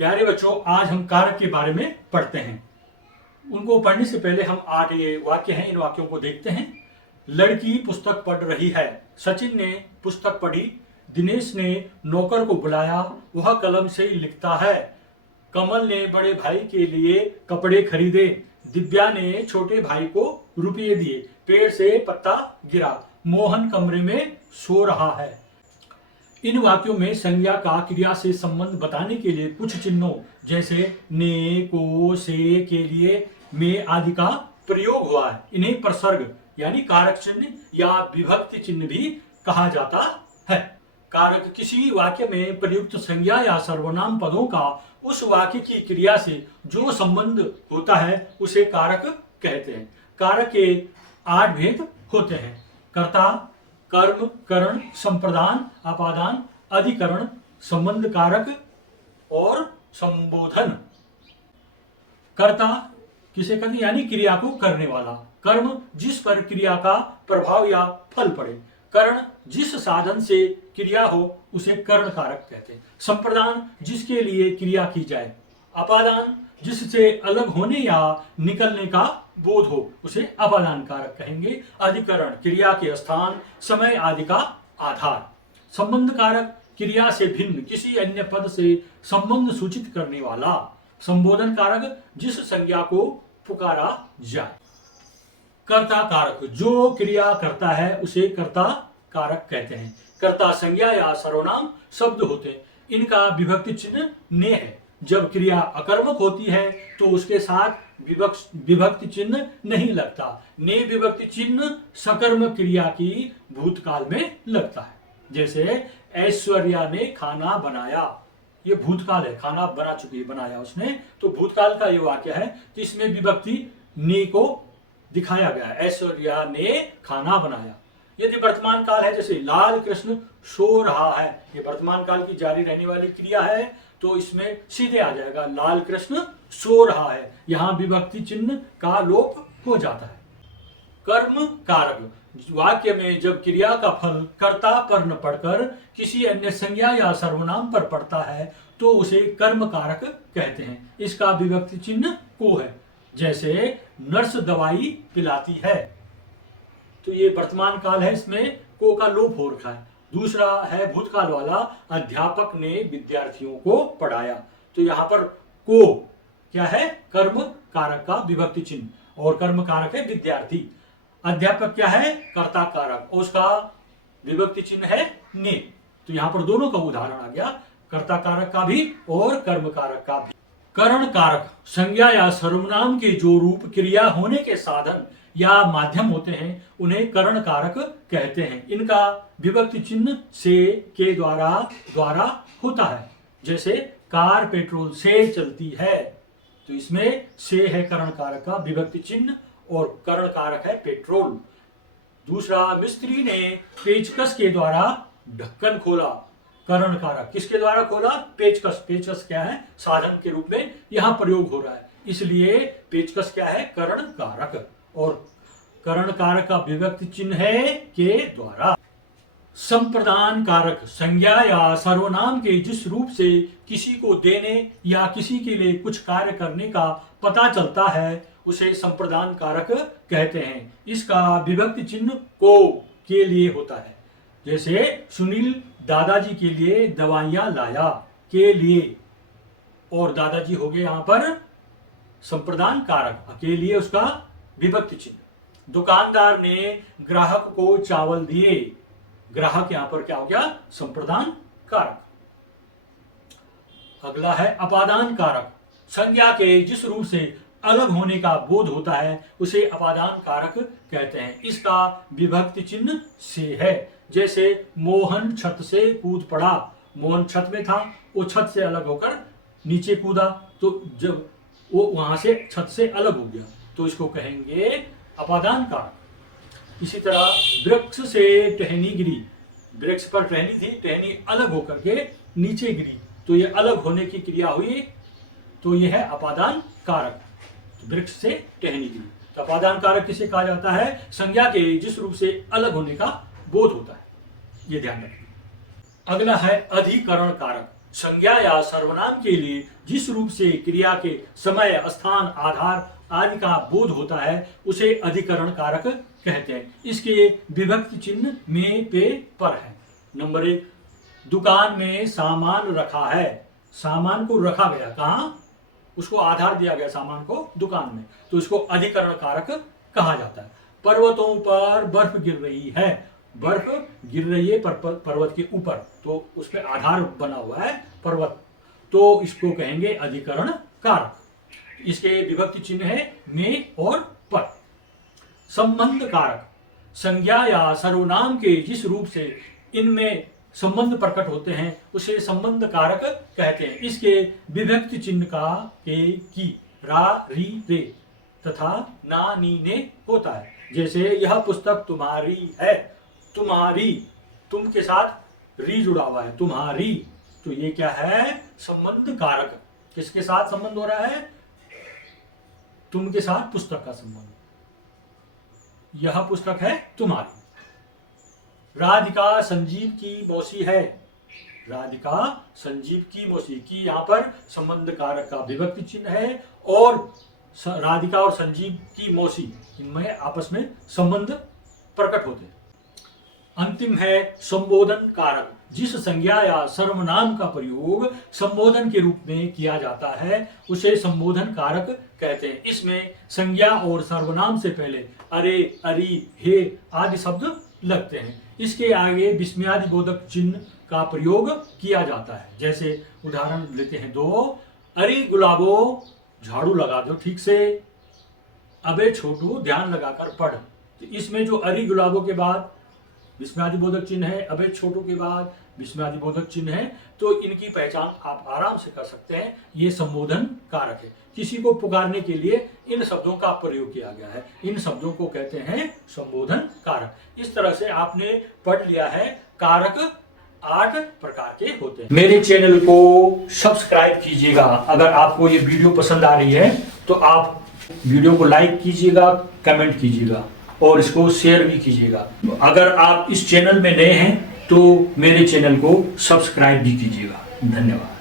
प्यारे बच्चों, आज हम कारक के बारे में पढ़ते हैं। उनको पढ़ने से पहले हम 8 ये वाक्य हैं, इन वाक्यों को देखते हैं। लड़की पुस्तक पढ़ रही है। सचिन ने पुस्तक पढ़ी। दिनेश ने नौकर को बुलाया, वह कलम से लिखता है। कमल ने बड़े भाई के लिए कपड़े खरीदे। दिव्या ने छोटे भाई को रुपये दिए। पेड़ से पत्ता गिरा। मोहन कमरे में सो रहा है। इन वाक्यों में संज्ञा का क्रिया से संबंध बताने के लिए कुछ चिन्हों जैसे ने, को, से के लिए, में आदि का प्रयोग हुआ है। इन्हें प्रसर्ग यानी कारक चिन्ह या विभक्ति चिन्ह भी कहा जाता है। कारक किसी वाक्य में प्रयुक्त संज्ञा या सर्वनाम पदों का उस वाक्य की क्रिया से जो संबंध होता है उसे कारक कहते हैं। कारक के 8 भेद होते हैं: कर्ता, कर्म, करण, संप्रदान, अपादान, अधिकरण, संबंध कारक और संबोधन। कर्ता किसे कहते हैं? यानी क्रिया को करने वाला। कर्म जिस पर क्रिया का प्रभाव या फल पड़े। करण जिस साधन से क्रिया हो उसे करण कारक कहते हैं। संप्रदान जिसके लिए क्रिया की जाए। अपादान जिससे अलग होने या निकलने का बोध हो उसे अपादान कारक कहेंगे। अधिकरण क्रिया के स्थान, समय आदि का आधार। संबंध कारक क्रिया से भिन्न किसी अन्य पद से संबंध सूचित करने वाला। संबोधन कारक जिस संज्ञा को पुकारा जाए। कर्ता कारक जो क्रिया करता है उसे कर्ता कारक कहते हैं। कर्ता संज्ञा या सर्वनाम शब्द होते हैं। इनका विभक्ति चिन्ह ने है। जब क्रिया अकर्मक होती है तो उसके साथ विभक्ति चिन्ह नहीं लगता। ने विभक्ति चिन्ह सकर्म क्रिया की भूतकाल में लगता है। जैसे ऐश्वर्या ने खाना बनाया, ये भूतकाल है, खाना बना चुकी है, बनाया उसने, तो भूतकाल का ये वाक्य है। तो इसमें विभक्ति ने को दिखाया गया है। ऐश्वर्या ने खाना बनाया। यदि वर्तमान काल है, जैसे लाल कृष्ण सो रहा है, ये वर्तमान काल की जारी रहने वाली क्रिया है, तो इसमें सीधे आ जाएगा लाल कृष्ण सो रहा है। यहां विभक्ति चिन्ह का लोप हो जाता है। कर्म कारक वाक्य में जब क्रिया का फल कर्ता पर न पड़कर किसी अन्य संज्ञा या सर्वनाम पर पड़ता है तो उसे कर्म कारक कहते हैं। इसका विभक्ति चिन्ह को है। जैसे नर्स दवाई पिलाती है, तो ये वर्तमान काल है, इसमें को का लोप हो रखा है। दूसरा है भूतकाल वाला, अध्यापक ने विद्यार्थियों को पढ़ाया, तो यहाँ पर को क्या है? कर्म कारक का विभक्ति चिन्ह, और कर्म कारक है विद्यार्थी। अध्यापक क्या है? कर्ता कारक, और उसका विभक्ति चिन्ह है ने। तो यहाँ पर दोनों का उदाहरण आ गया, कर्ता कारक का भी और कर्म कारक का भी। करण कारक संज्ञा या सर्वनाम के जो रूप क्रिया होने के साधन या माध्यम होते हैं उन्हें करण कारक कहते हैं। इनका विभक्ति चिन्ह से, के द्वारा होता है। जैसे कार पेट्रोल से चलती है, तो इसमें से है करण कारक का विभक्ति चिन्ह और करण कारक है पेट्रोल। दूसरा, मिस्त्री ने पेचकस के द्वारा ढक्कन खोला, करण कारक। किसके द्वारा खोला? पेचकस। पेचकस क्या है? साधन के रूप में यहां प्रयोग हो रहा है, इसलिए पेचकस क्या है? करण कारक। और करण कारक का विभक्ति चिन्ह है के द्वारा। संप्रदान कारक संज्ञा या सर्वनाम के जिस रूप से किसी को देने या किसी के लिए कुछ कार्य करने का पता चलता है उसे संप्रदान कारक कहते हैं। इसका विभक्ति चिन्ह को के लिए होता है। जैसे सुनील दादाजी के लिए दवाइयां लाया, के लिए, और दादाजी हो गए यहां पर संप्रदान कारक, के लिए उसका विभक्ति चिन्ह। दुकानदार ने ग्राहक को चावल दिए, ग्राहक यहां पर क्या हो गया? संप्रदान कारक। अगला है अपादान कारक। संज्ञा के जिस रूप से अलग होने का बोध होता है उसे अपादान कारक कहते हैं। इसका विभक्ति चिन्ह से है। जैसे मोहन छत से कूद पड़ा, मोहन छत में था, वो छत से अलग होकर नीचे कूदा, तो जब वो वहां से छत से अलग हो गया तो इसको कहेंगे अपादान कारक। इसी तरह वृक्ष से टहनी गिरी, वृक्ष पर टहनी थी, टहनी अलग होकर के नीचे गिरी, तो ये अलग होने की क्रिया हुई, तो ये है अपादान कारक। तो वृक्ष से टहनी गिरी, तो अपादान कारक किसे कहा जाता है? संज्ञा के जिस रूप से अलग होने का बोध होता है, ये ध्यान रखिए। अगला है अधिकरण कारक। संज्ञा या सर्वनाम के लिए जिस रूप से क्रिया के समय, स्थान, आधार आदि का बोध होता है उसे अधिकरण कारक कहते हैं। इसके विभक्ति चिन्ह में, पे, पर है। नंबर 1, दुकान में सामान रखा है। सामान को रखा गया कहाँ? उसको आधार दिया गया सामान को दुकान में, तो इसको अधिकरण कारक कहा जाता है। पर्वतों पर बर्फ गिर रही है। बर्फ गिर रही है पर्वत के ऊपर, तो उस पर आधार बना हुआ है पर्वत, तो इसको कहेंगे अधिकरण कारक। इसके विभक्ति चिन्ह है में और पर। संबंध कारक, संज्ञा या सर्वनाम के जिस रूप से इनमें संबंध प्रकट होते हैं उसे संबंध कारक कहते हैं। इसके विभक्ति चिन्ह का के, की, रा, री, रे तथा ना, नी, ने होता है। जैसे यह पुस्तक तुम्हारी है। तुम्हारी, तुम के साथ री जुड़ा हुआ है, तुम्हारी, तो ये क्या है? संबंध कारक। किसके साथ संबंध हो रहा है? तुम के साथ पुस्तक का संबंध। यह पुस्तक है तुम्हारी। राधिका संजीव की मौसी है। राधिका संजीव की मौसी की, यहाँ पर संबंध कारक का विभक्ति चिन्ह है और राधिका और संजीव की मौसी, इनमें आपस में संबंध प्रकट होते हैं। अंतिम है संबोधन कारक। जिस संज्ञा या सर्वनाम का प्रयोग संबोधन के रूप में किया जाता है उसे संबोधन कारक कहते हैं। इसमें संज्ञा और सर्वनाम से पहले अरे, अरी, हे आदि शब्द लगते हैं। इसके आगे विस्मयादि बोधक चिन्ह का प्रयोग किया जाता है। जैसे उदाहरण लेते हैं 2, अरे गुलाबो झाड़ू लगा दो ठीक से, अबे छोटू ध्यान लगाकर पढ़। तो इसमें जो अरे गुलाबो के बाद विस्मयादि बोधक चिन्ह है, अबे छोटू के बाद विस्मयादि बोधक चिन्ह है, तो इनकी पहचान आप आराम से कर सकते हैं। ये संबोधन कारक है। किसी को पुकारने के लिए इन शब्दों का प्रयोग किया गया है। इन शब्दों को कहते हैं संबोधन कारक। इस तरह से आपने पढ़ लिया है कारक 8 प्रकार के होते हैं। मेरे चैनल को सब्सक्राइब कीजिएगा। अगर आपको ये वीडियो पसंद आ रही है तो आप वीडियो को लाइक कीजिएगा, कमेंट कीजिएगा और इसको शेयर भी कीजिएगा। अगर आप इस चैनल में नए हैं तो मेरे चैनल को सब्सक्राइब भी कीजिएगा। धन्यवाद।